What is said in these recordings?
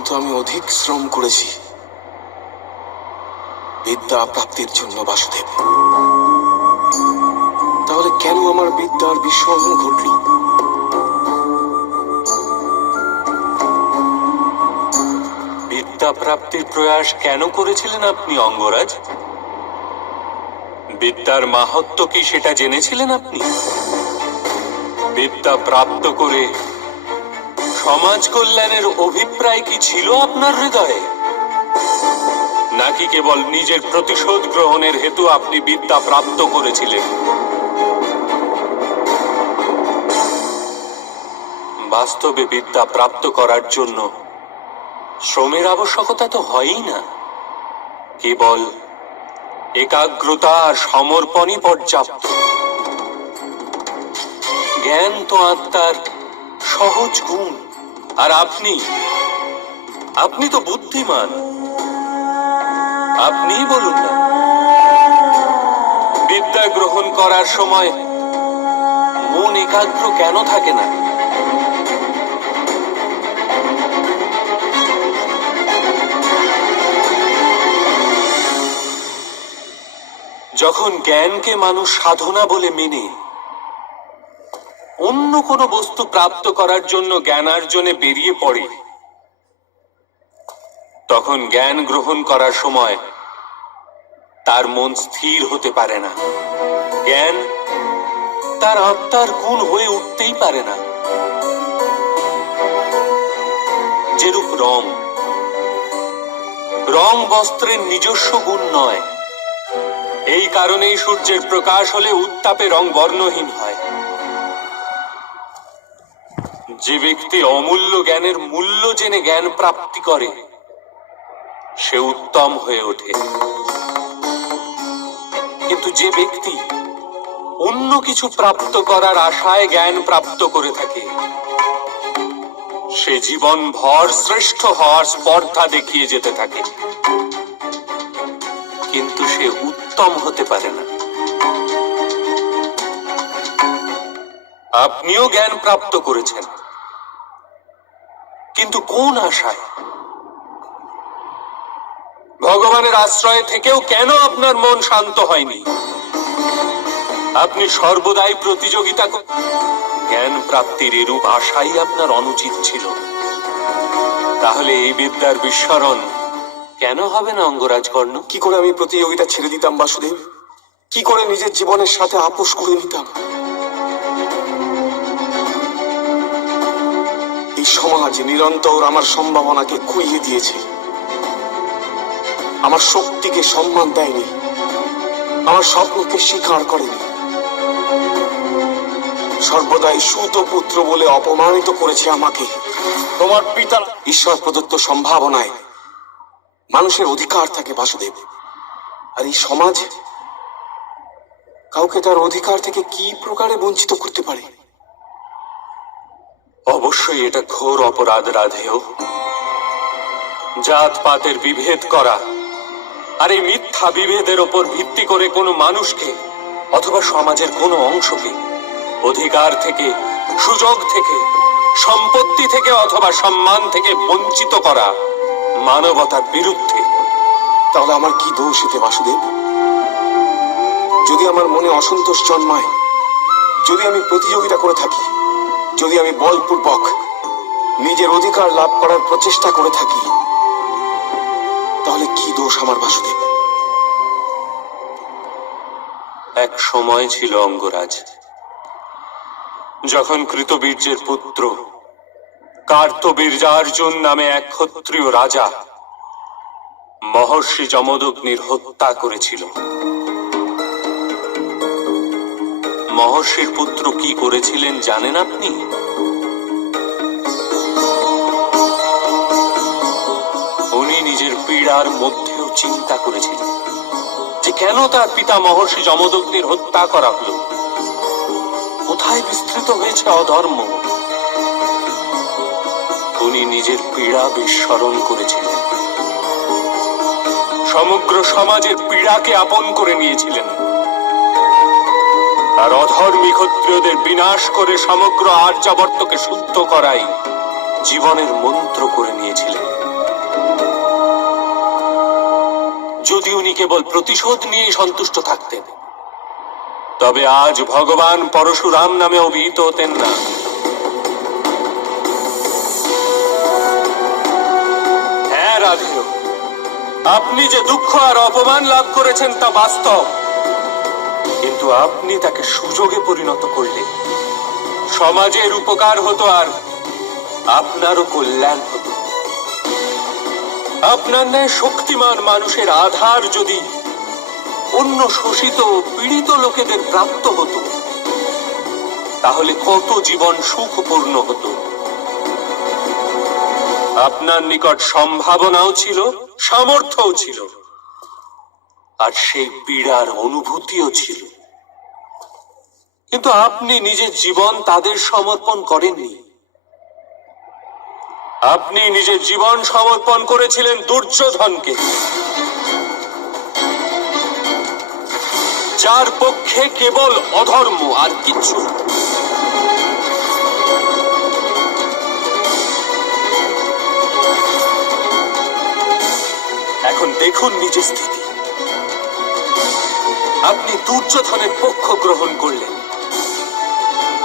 কিন্তু আমি অধিক শ্রম করেছি। বিদ্যা প্রাপ্তির জন্য, বাসুদেব। তাহলে কেন আমার বিদ্যার বিস্মরণ ঘটল? বিদ্যা প্রাপ্তির প্রয়াস কেন করেছিলেন আপনি, অঙ্গরাজ? বিদ্যার মাহাত্ম কি সেটা জেনেছিলেন আপনি? বিদ্যা প্রাপ্ত করে সমাজ কল্যাণের অভিপ্রায় কি ছিল আপনার হৃদয়ে? নাকি কেবল নিজের প্রতিশোধ গ্রহণের হেতু আপনি বিদ্যা প্রাপ্ত করেছিলেন? বাস্তবে বিদ্যা প্রাপ্ত করার জন্য শ্রমের আবশ্যকতা তো হয়ই না। কেবল একাগ্রতা আর সমর্পণই পর্যাপ্ত। জ্ঞান তো আত্মার সহজ গুণ। আর আপনি আপনি তো বুদ্ধিমান। আপনিই বলুন না। বিদ্যা গ্রহণ করার সময় মন একাগ্র কেন থাকে না? যখন জ্ঞানকে মানুষ সাধনা বলে মেনে অন্য কোনো বস্তু প্রাপ্ত করার জন্য জ্ঞানার্জনে বেরিয়ে পড়ে। তখন জ্ঞান গ্রহণ করার সময় তার মন স্থির হতে পারে না। জ্ঞান তার আত্মার গুণ হয়ে উঠতেই পারে না। যেরূপ রং রং বস্ত্রের নিজস্ব গুণ নয়। এই কারণেই সূর্যের প্রকাশ হলে উত্তাপে রং বর্ণহীন হয়। যে ব্যক্তি অমূল্য জ্ঞানের মূল্য জেনে জ্ঞান প্রাপ্তি করে, সে উত্তম হয়ে ওঠে। কিন্তু যে ব্যক্তি অন্য কিছু প্রাপ্ত করার আশায় জ্ঞান প্রাপ্ত করে থাকে, সে জীবন ভর শ্রেষ্ঠ হওয়ার স্পর্ধা দেখিয়ে যেতে থাকে। কিন্তু সে উত্তম হতে পারে না। আপনিও জ্ঞান প্রাপ্ত করেছেন। কিন্তু কোন আশায়? ভগবানের আশ্রয় থেকেও কেন আপনার মন শান্ত হয়নি? আপনি সর্বদাই প্রতিযোগিতা জ্ঞান প্রাপ্তির এরূপ আশাই আপনার অনুচিত ছিল। তাহলে এই বিদ্যার বিস্মরণ কেন হবে না অঙ্গরাজ কর্ণ কি করে আমি প্রতিযোগিতা ছেড়ে দিতাম, বাসুদেব? কি করে নিজের জীবনের সাথে আপোষ করে নিতাম? এই সমাজ নিরন্তর আমার সম্ভাবনাকে খুইয়ে দিয়েছে। আমার শক্তিকে সম্মান দেয়নি। আমার স্বপ্নকে স্বীকার করেনি। সর্বদাই সুত পুত্র বলে অপমানিত করেছে আমাকে। তোমার পিতা ঈশ্বর প্রদত্ত সম্ভাবনায় মানুষের অধিকার থাকে বাসুদেব। আর এই সমাজ কাউকে তার অধিকার থেকে কি প্রকারে বঞ্চিত করতে পারে? অবশ্যই এটা ঘোর অপরাধ রাধেয় জাত পাতের বিভেদ করা আর এই মিথ্যা বিভেদের ওপর ভিত্তি করে কোনো মানুষকে অথবা সমাজের কোনো অংশকে অধিকার থেকে, সুযোগ থেকে, সম্পত্তি থেকে অথবা সম্মান থেকে বঞ্চিত করা মানবতার বিরুদ্ধে। তাহলে আমার কি দোষ এতে, বাসুদেব? যদি আমার মনে অসন্তোষ জন্মায়, যদি আমি প্রতিযোগিতা করে থাকি যদি আমি বলপূর্বক নিজের অধিকার লাভ করার প্রচেষ্টা করে থাকি, তাহলে কি দোষ আমার বাসুদেব? এক সময় ছিল অঙ্গরাজ। যখন কৃতবীর্যের পুত্র কার্তবীর্যার্জুন নামে এক ক্ষত্রিয় রাজা মহর্ষি যমদগ্নির হত্যা করেছিল। মহর্ষির পুত্র কি করেছিলেন জানেন আপনি? পীড়ার মধ্যেও চিন্তা করেছিলেন যে কেন তার পিতা মহর্ষি যমদগ্নির হত্যা করা হলো? কোথায় বিস্তৃত হয়েছে অধর্ম? উনি নিজের পীড়া বিস্মরণ করেছিলেন। সমগ্র সমাজের পীড়াকে আপন করে নিয়েছিলেন। আর অধর্মী ক্ষত্রিয়দের বিনাশ করে সমগ্র আর্যাবর্তকে শুদ্ধ করাই জীবনের মন্ত্র করে নিয়েছিলেন। যদি উনি কেবল প্রতিশোধ নিয়ে সন্তুষ্ট থাকতেন, তবে আজ ভগবান পরশুরাম নামে অভিহিত হতেন না। হ্যাঁ রাধেয় আপনি যে দুঃখ আর অপমান লাভ করেছেন তা বাস্তব। কিন্তু আপনি তাকে সুযোগে পরিণত করলেন। সমাজের উপকার হতো আর আপনারও কল্যাণ হতো। আপনার ন্যায় শক্তিমান মানুষের আধার যদি অন্য শোষিত পীড়িত লোকেদের প্রাপ্ত হতো, তাহলে কত জীবন সুখপূর্ণ হতো। আপনার নিকট সম্ভাবনাও ছিল, সামর্থ্যও ছিল, আর সেই পীড়ার অনুভূতিও ছিল। কিন্তু আপনি নিজের জীবন তাদের সমর্পণ করেননি। আপনি নিজের জীবন সমর্পণ করেছিলেন দুর্যোধনকে। যার পক্ষে কেবল অধর্ম আর কিচ্ছু এখন দেখুন নিজের স্থিতি। আপনি দুর্যোধনের পক্ষ গ্রহণ করলেন।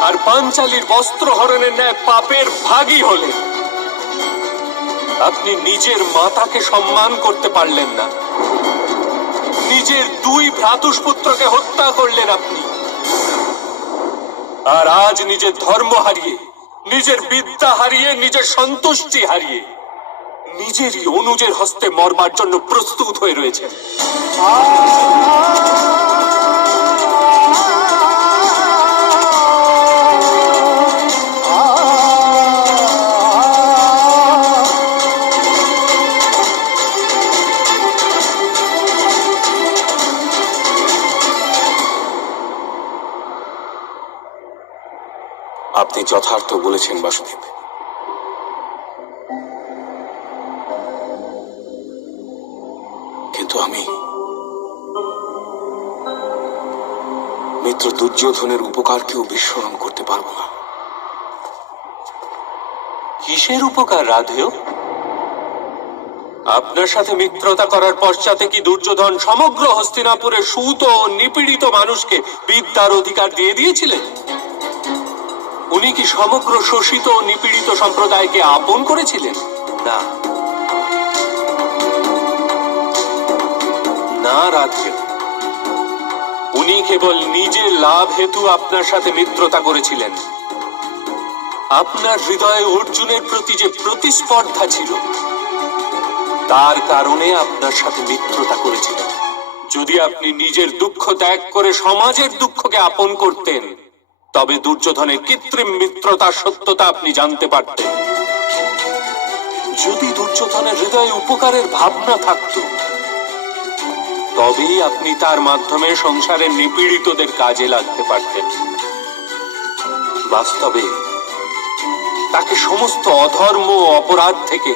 আর পাঞ্চালির বস্ত্র হরণের ন্যায় পাপের ভাগী হলেন। আপনি নিজের মাতাকে সম্মান করতে পারলেন না। নিজের দুই ভ্রাতুষ্পুত্রকে হত্যা করলেন আপনি। আর আজ নিজের ধর্ম হারিয়ে, নিজের বিদ্যা হারিয়ে, নিজের সন্তুষ্টি হারিয়ে, নিজেরই অনুজের হস্তে মরবার জন্য প্রস্তুত হয়ে রয়েছেন। আপনি যথার্থ বলেছেন, বাসুদেব। কিন্তু আমি মিত্র দুর্যোধনের উপকারকেও বিস্মরণ করতে পারব না। কিসের উপকার, রাধেয়? আপনার সাথে মিত্রতা করার পশ্চাতে কি দুর্যোধন সমগ্র হস্তিনাপুরের সুত ও নিপীড়িত মানুষকে বিদ্যার অধিকার দিয়ে দিয়েছিলেন? উনি কি সমগ্র শোষিত ও নিপীড়িত সম্প্রদায়কে আপন করেছিলেন? না। না রাধেয় উনি কেবল নিজের লাভ হেতু আপনার সাথে মিত্রতা করেছিলেন। আপনার হৃদয়ে অর্জুনের প্রতি যে প্রতিস্পর্ধা ছিল, তার কারণে আপনার সাথে মিত্রতা করেছিলেন। যদি আপনি নিজের দুঃখ ত্যাগ করে সমাজের দুঃখকে আপন করতেন তবে দুর্যোধনের কৃত্রিম মিত্রতার সত্যতা আপনি জানতে পারতেন। যদি দুর্যোধনের হৃদয়ে উপকারের ভাবনা থাকত, তবেই আপনি তার মাধ্যমে সংসারের নিপীড়িতদের কাজে লাগতে পারতেন। বাস্তবে তাকে সমস্ত অধর্ম অপরাধ থেকে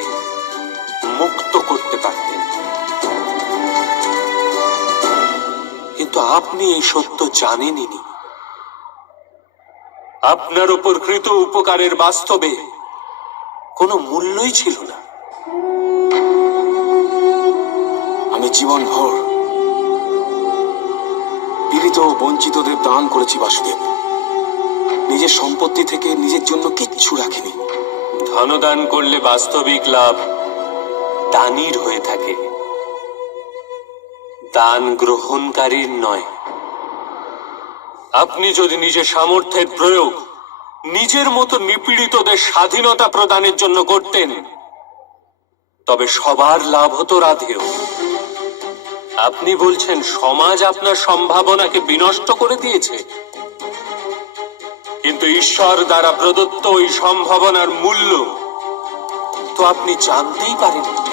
মুক্ত করতে পারতেন। কিন্তু আপনি এই সত্য জানেনই আপনার উপর কৃত উপকারের বাস্তবে কোনো মূল্যই ছিল না। আমি জীবন ভর পীড়িত ও বঞ্চিতদের দান করেছি বাসুদেব। নিজের সম্পত্তি থেকে নিজের জন্য কিচ্ছু রাখিনি। ধনদান করলে বাস্তবিক লাভ দানির হয়ে থাকে। দান গ্রহণকারীর নয়। আপনি যদি নিজের সামর্থ্যের প্রয়োগ নিজের মতো নিপীড়িতদের স্বাধীনতা প্রদানের জন্য করতেন, তবে সবার লাভ হতো রাধেও। আপনি বলছেন, সমাজ আপনার সম্ভাবনাকে বিনষ্ট করে দিয়েছে। কিন্তু ঈশ্বর দ্বারা প্রদত্ত ওই সম্ভাবনার মূল্য তো আপনি জানতেই পারেন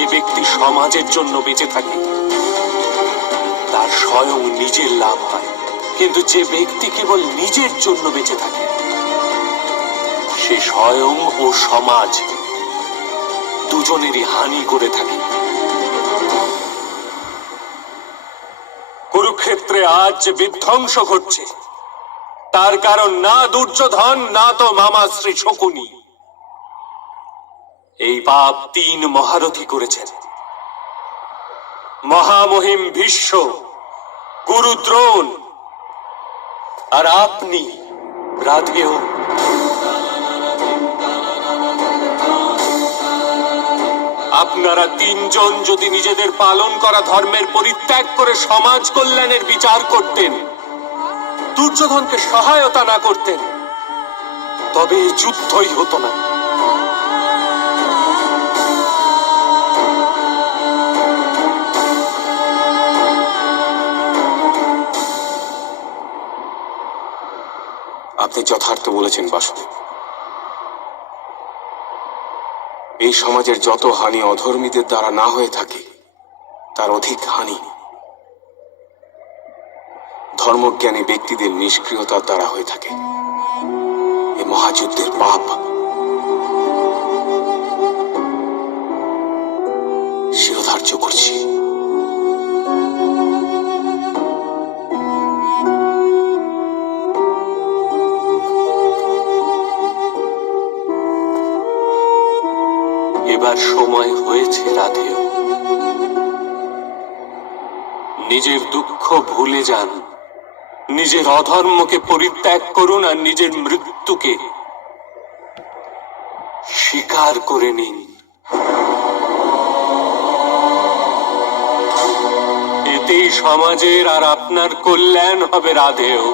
যে ব্যক্তি সমাজের জন্য বেঁচে থাকে, তার স্বয়ং নিজের লাভ হয়। কিন্তু যে ব্যক্তি কেবল নিজের জন্য বেঁচে থাকে, সে স্বয়ং ও সমাজ দুজনেরই হানি করে থাকে। কুরুক্ষেত্রে আজ যে বিধ্বংস ঘটছে। তার কারণ না দুর্যোধন, না তো মামা শ্রী শকুনি। এই পাপ তিন মহারথী করেছেন। মহামহিম ভীষ্ম গুরু দ্রোণ আর আপনি রাধেও। আপনারা তিনজন যদি নিজেদের পালন করা ধর্মের পরিত্যাগ করে সমাজ কল্যাণের বিচার করতেন, দুর্যোধনকে সহায়তা না করতেন, তবে এই যুদ্ধই হতো না। আপনি যথার্থ বলেছেন বাসুদেব এই সমাজের যত হানি অধর্মীদের দ্বারা না হয়ে থাকে, তার অধিক হানি ধর্মজ্ঞানী ব্যক্তিদের নিষ্ক্রিয়তার দ্বারা হয়ে থাকে। এ মহাযুদ্ধের পাপ। শিরোধার্য করছি। এবার সময় হয়েছে রাধেও নিজের দুঃখ ভুলে যান। নিজের অধর্মকে পরিত্যাগ করুন আর নিজের মৃত্যুকে স্বীকার করে নিন। এতেই সমাজের আর আপনার কল্যাণ হবে রাধেও।